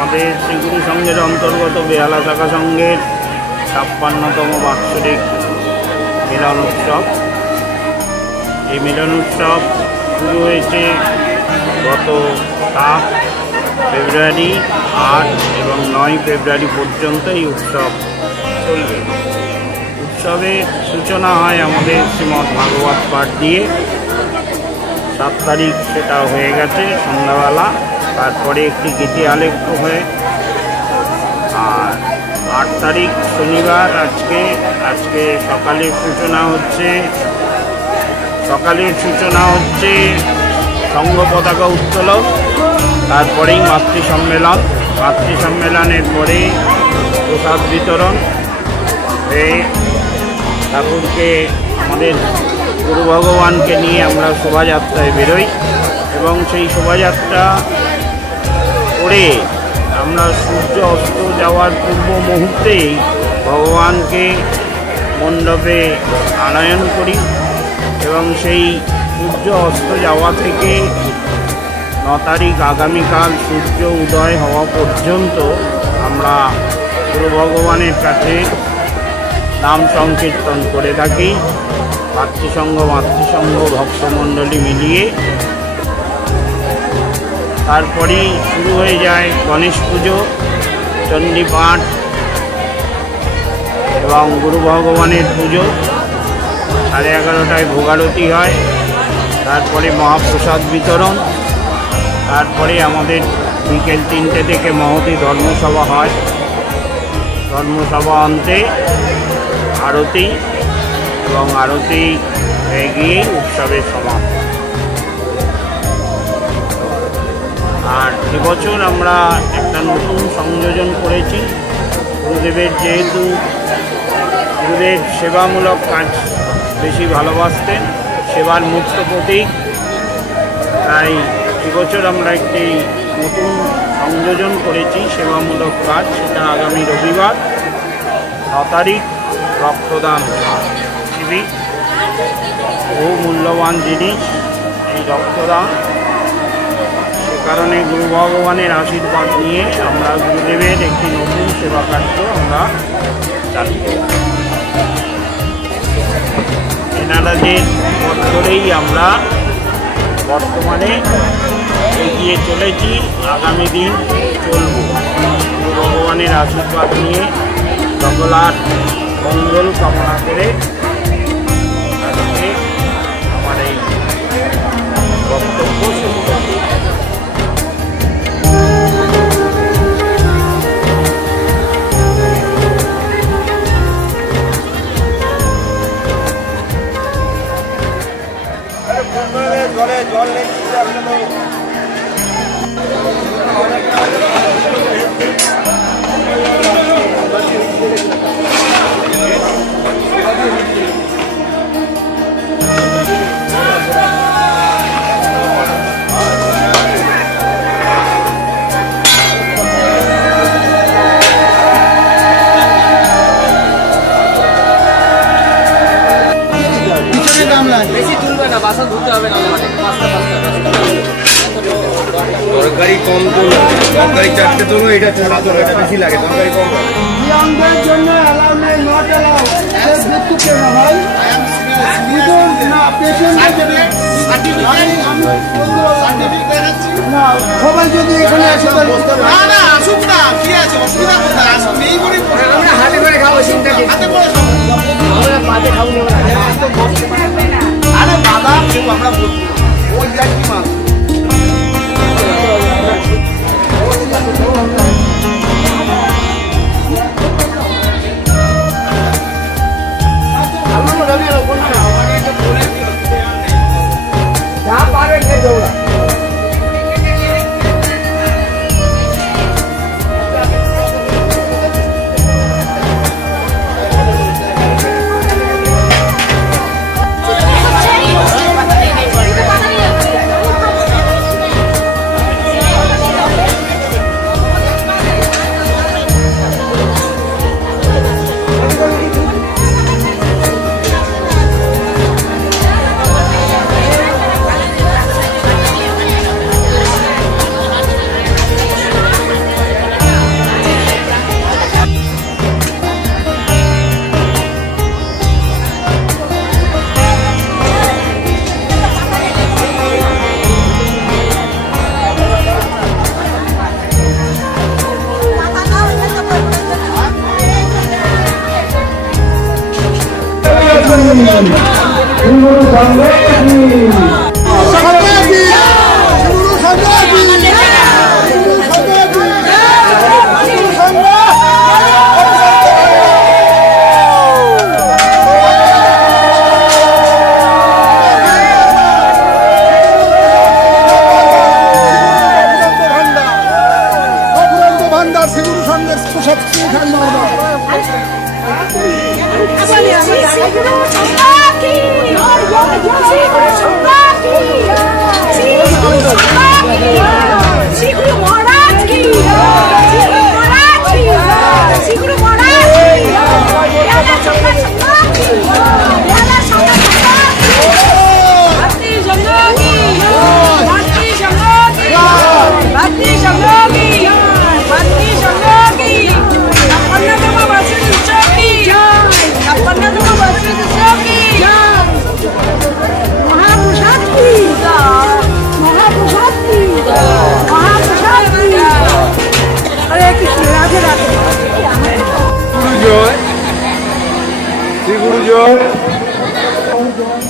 আমাদের শ্রীগুরু সংঘের অন্তর্গত বেহালা শাখা সংঘের ৫৬তম বাৎসরিক মিলন উৎসব। এই মিলন উৎসব শুরু হয়েছে গত ৭ ফেব্রুয়ারি, ৮ এবং ৯ ফেব্রুয়ারি পর্যন্ত এই উৎসব চলবে। উৎসবের সূচনা হয় আমাদের শ্রীমদ্ ভাগবত পাঠ দিয়ে। ৭ তারিখ সেটা হয়ে গেছে সন্ধ্যাবেলা, তারপরে একটি গীতি আলেখ্য হয়ে, আর ৮ তারিখ শনিবার আজকে সকালের সূচনা হচ্ছে সংঘ পতাকা উত্তোলন, তারপরেই মাতৃসম্মেলনের পরে প্রসাদ বিতরণ হয়ে ঠাকুরকে আমাদের গুরু ভগবানকে নিয়ে আমরা শোভাযাত্রায় বেরোই এবং সেই শোভাযাত্রা করে আমরা সূর্য অস্ত যাওয়ার পূর্ব মুহূর্তেই ভগবানকে মণ্ডপে আনয়ন করি এবং সেই সূর্য অস্ত যাওয়া থেকে ৯ তারিখ আগামীকাল সূর্য উদয় হওয়া পর্যন্ত আমরা গুরু ভগবানের কাছে নাম সংকীর্তন করে থাকি। মাতৃসংঘ ভক্তমণ্ডলী মিলিয়ে তারপরেই শুরু হয়ে যায় গণেশ পুজো, চণ্ডীপাঠ এবং গুরু ভগবানের পুজো। 11:30টায় ভোগারতি হয়, তারপরে মহাপ্রসাদ বিতরণ, তারপরে আমাদের বিকেল 3টে থেকে মহতী ধর্মসভা হয়। ধর্মসভা অন্তে আরতি এবং আরতি হয়ে গিয়েই উৎসবের সমাপ্তি। আর এবছর আমরা একটা নতুন সংযোজন করেছি। গুরুদেবের যেহেতু গুরুদেব সেবামূলক কাজ বেশি ভালোবাসতেন, সেবার মুক্ত প্রতীক, তাই এবছর আমরা একটি নতুন সংযোজন করেছি সেবামূলক কাজ। সেটা আগামী রবিবার ৯ তারিখ রক্তদান শিবির। বহু মূল্যবান জিনিস এই রক্তদান, সে কারণে গুরু ভগবানের আশীর্বাদ নিয়ে আমরা গুরুদেবের একটি নতুন সেবা কার্য আমরা চালিয়ে এনারাদের পথ ধরেই আমরা বর্তমানে এগিয়ে চলেছি, আগামী দিন চলব। গুরু ভগবানের আশীর্বাদ নিয়ে সকলার মঙ্গল কামনা করে আজকে আমার এই বক্তব্য শুরু করছি। তরকারি কম তোলো, তরকারি 4টে তোলো, এটা ছোলা তোলো, এটা বেশি লাগে, তরকারি কম। সবাই যদি এখানে আসে আসুক না, কি আছে অসুবিধা কোথায়? আসুক, নেই করে আমরা হাতে করে খাবো, চিন্তা কি হাতে করে আমরা পাতে খাবো না। আরে বাদাম আমরা বলবো ওই জাতি মাছ যা পারে দৌড়া।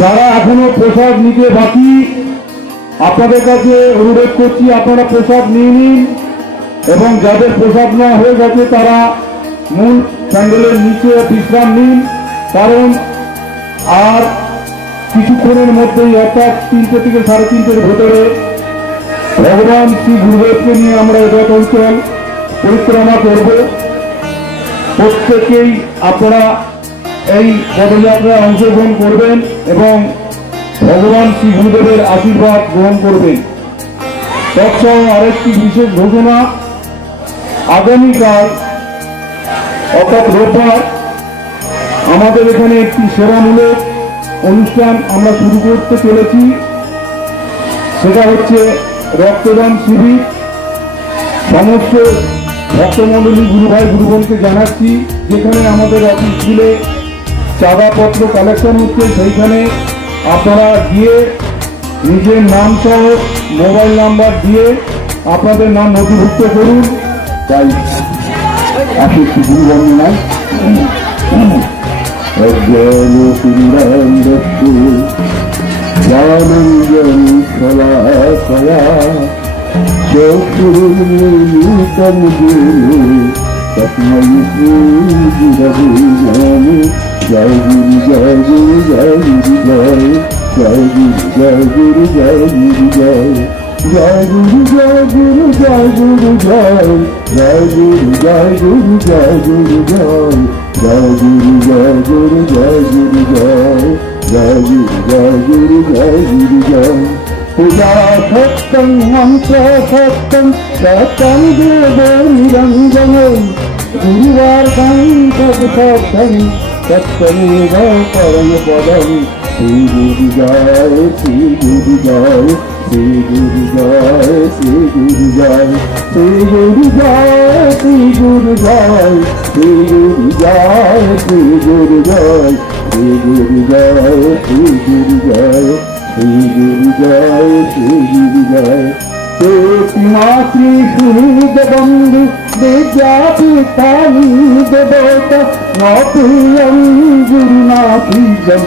যারা এখনো প্রসাদ নিতে বাকি আপনাদের কাছে অনুরোধ করছি আপনারা প্রসাদ নিয়ে নিন এবং যাদের প্রসাদ নেওয়া হয়ে গেছে তারা মূল প্যান্ডেলের নিচে বিশ্রাম নিন, কারণ আর কিছুক্ষণের মধ্যেই অর্থাৎ 3টে থেকে 3:30-এর ভেতরে ভগবান শ্রী গুরুদেবকে নিয়ে আমরা এবার অঞ্চল পরিক্রমা করব। প্রত্যেকেই আপনারা এই পদযাত্রায় অংশগ্রহণ করবেন এবং ভগবান শ্রী গুরুদেবের আশীর্বাদ গ্রহণ করবেন। তৎসহ আরেকটি বিশেষ ঘোষণা, আগামীকাল অর্থাৎ রোববার আমাদের এখানে একটি সেবামূলক অনুষ্ঠান আমরা শুরু করতে চলেছি। সেটা হচ্ছে রক্তদান শিবির। সমস্ত ভক্তমণ্ডলী গুরু ভাই গুরু বোনকে জানাচ্ছি, যেখানে আমাদের অফিস খুলে চাঁদাপত্র কালেকশন হচ্ছে সেইখানে আপনারা গিয়ে নিজের নাম সহ মোবাইল নাম্বার দিয়ে আপনাদের নাম নথিভুক্ত করুন। তাই আপনি একটি গুরু বন্দনায় तस्मै श्री गुरवे नमः। जय गुरु जय गुरु जय गुरु जय जय गुरु जय गुरु जय गुरु जय जय गुरु जय गुरु जय गुरु जय जय गुरु जय गुरु जय गुरु जय गुरु जय गुरु जय गुरु जय पूजा सत्यं मंत्र सत्यं सत्यं देवो निरंजनम् गुरुवार्धं तत्सत्यं सत्यमेव परम पदम् श्री गुरु जय श्री गुरु जय श्री गुरु जय श्री गुरु जय श्री गुरु जय श्री गुरु जय श्री गुरु जय श्री गुरु जय श्री गुरु जय श्री गुरु जय श्री गुरु जय श्री गुरु जय मातृ सुहृद बंधु विद्यापिता देवता नौप्रियं गुरुनाथीजं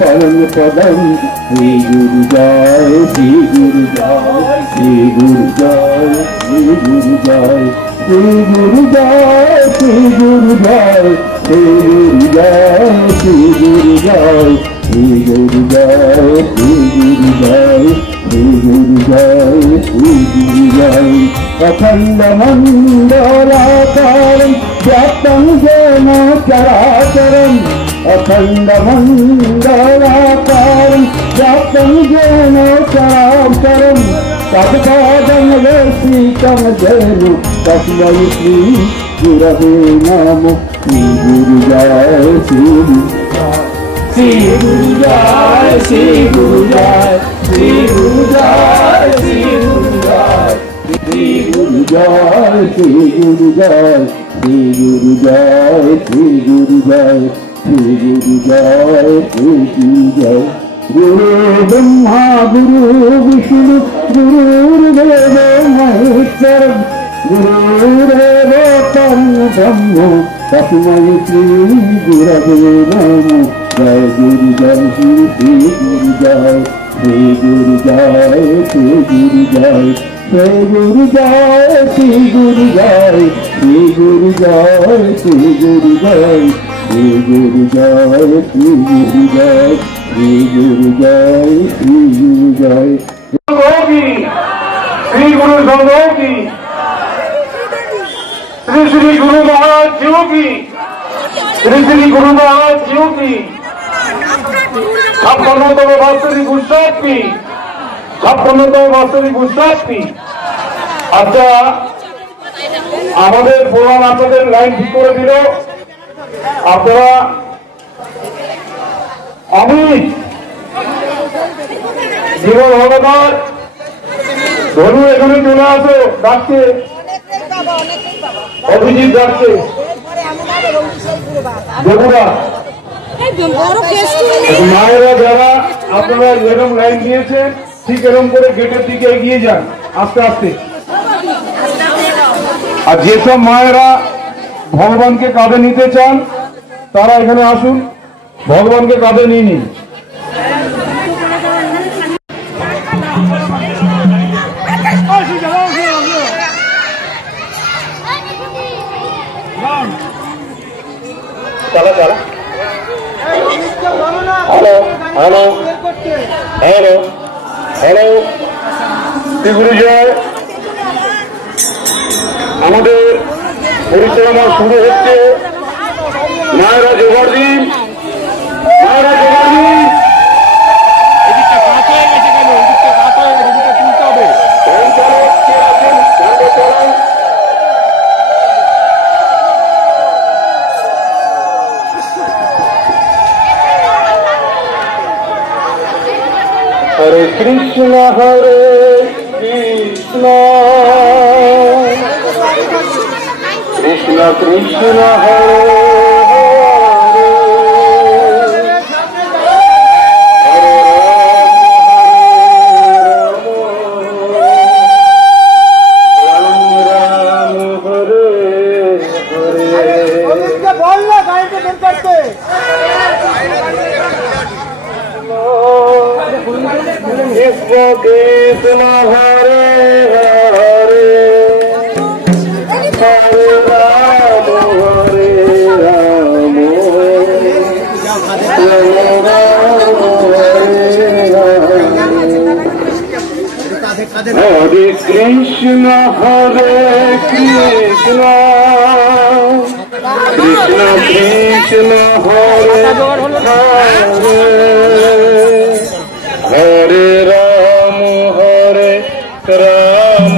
परम पदम श्री गुरु जय श्री गुरु जय श्री गुरु जय श्री गुरु जय श्री गुरु जय श्री गुरु जय श्री गुरु जय श्री गुरु जय श्री गुरु जय श्री गुरु जय श्री गुरु जय श्री गुरु जय अखंड मंडलाकारं व्याप्तं येन चराचरम् अखंड मंडलाकारं व्याप्तं येन चराचरम् तत्पादं वेशितं येन तस्मै श्री गुरवे नमः। श्री गुरु जय श्री श्री गुरु जय श्री गुरु जय श्री गुरु जय श्री गुरु जय श्री गुरु जय श्री गुरु जय श्री गुरु जय श्री गुरु जय श्री गुरु जय श्री गुरु जय गुरु ब्रह्मा गुरु विष्णु गुरुर्देव महेश्वर गुरुरेव परम ब्रह्म तस्मै श्री गुरवे नमः। जय गुरु जय श्री गुरु जय श्री गुरु जय श्री गुरु जय जय गुरु जय श्री गुरु जय श्री गुरु जय श्री गुरु जय श्री गुरु जय श्री गुरु जय श्री गुरु जय श्री गुरु जय श्री गुरु संघों की श्री श्री गुरु महाराज जीव की श्री श्री गुरु महाराज जीव की 56তম বাৎসরিক উৎসব কি 56তম বাৎসরিক উৎসব কি আচ্ছা আমাদের প্রধান আপনাদের লাইন ঠিক করে দিল আপনারা অমিত জীবন হলদার ধনু এখানে চলে আসো ডাকছে অভিজিৎ ডাকছে বগুড়া মায়েরা যারা আপনারা যেরকম লাইন দিয়েছেন ঠিক এরকম করে গেটের দিকে এগিয়ে যান আস্তে আস্তে আর যেসব মায়েরা ভগবানকে কাঁধে নিতে চান তারা এখানে আসুন ভগবানকে কাঁধে নিয়ে নিন चला चला hello hello hello hello Shri गुरु जय আমাদের পরিক্রমা শুরু হচ্ছে মায়েরা জোগাড় দিন মায়েরা জোগাড় দিন এদিকটা কাট হয়ে গেছে কেন এদিকটা কাট হয়ে গেছে এদিকটা তুলতে হবে हरे कृष्ण कृष्ण कृष्ण हरे कृष्ण हरे हरे हरे राम हरे कृष्ण हरे कृष्ण कृष्ण कृष्ण हरे हरे हरे राम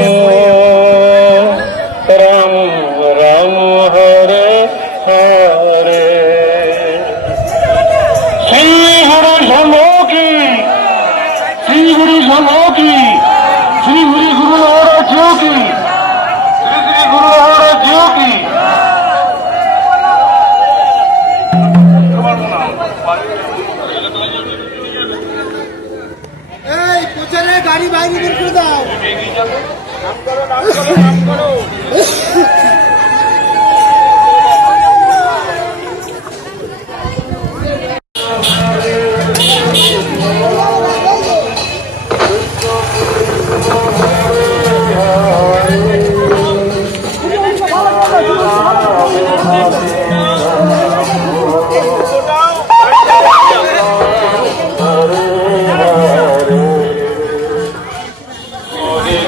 राम राम हरे हरे श्री गुरु संघों की श्री गुरु संघों की श्री गुरु महाराज जीव की श्री श्री गुरु महाराज जीव की गाड़ी বাইরে বের করে দাও নাম করো নাম করো নাম করো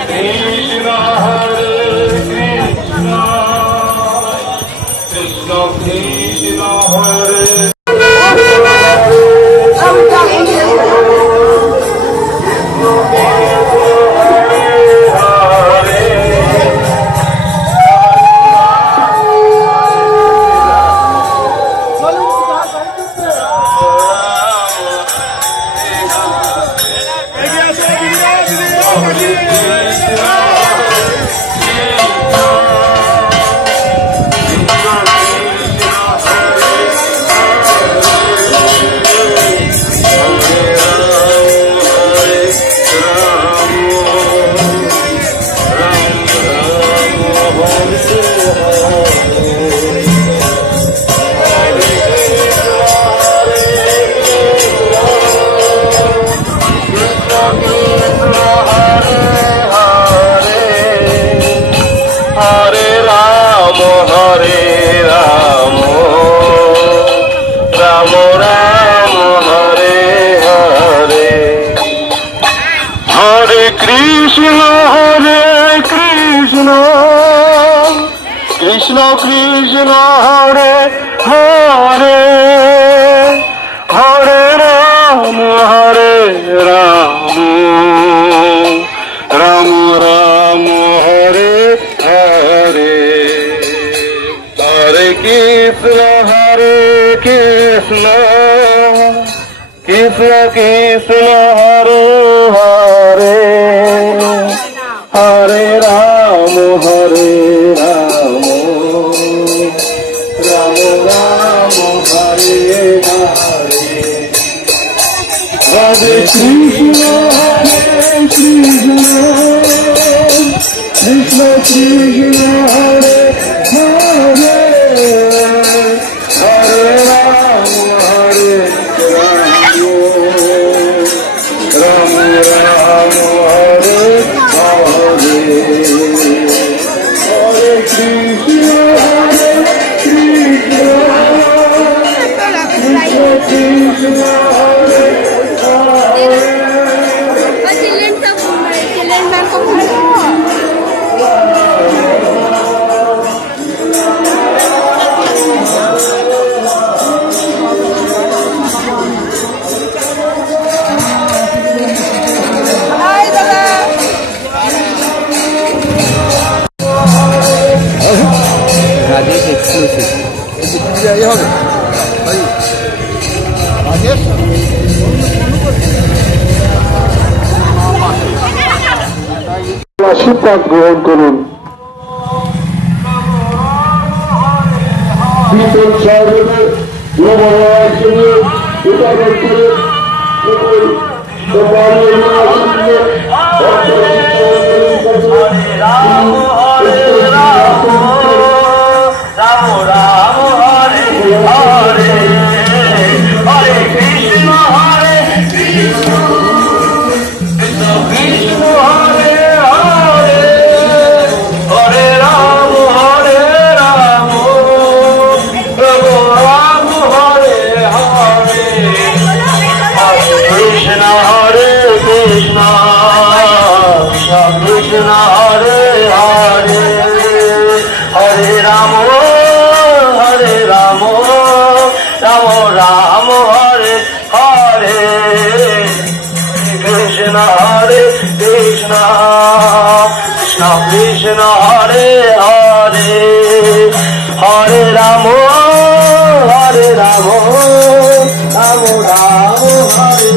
Krishna Hare কৃষ্ণ কৃষ্ণ হরে হরে হরে রাম রাম রাম হরে হরে হরে কৃষ্ণ কৃষ্ণ কৃষ্ণ হরে হরে হরে রাম রাম রাম হরে হরে হরে কৃষ্ণ কৃষ্ণ কৃষ্ণ কৃষ্ণ হরে হরে হরে রাম রাম রাম হরে হরে হরে কৃষ্ণ কৃষ্ণ কৃষ্ণ হরে রাজেশ এক্সক্লুসিভ হবে রাজেশ আশীর্বাদ গ্রহণ করুন। কীর্তন সাহেবের রাম রাম হরে হরে হরে কৃষ্ণ কৃষ্ণ কৃষ্ণ হরে হরে হরে রাম রাম রাম হরে হরে কৃষ্ণ কৃষ্ণ কৃষ্ণ হরে হরে হরে রাম রাম রাম হরে হরে কৃষ্ণ কৃষ্ণ কৃষ্ণ কৃষ্ণ হরে হরে হরে রাম রাম রাম হরে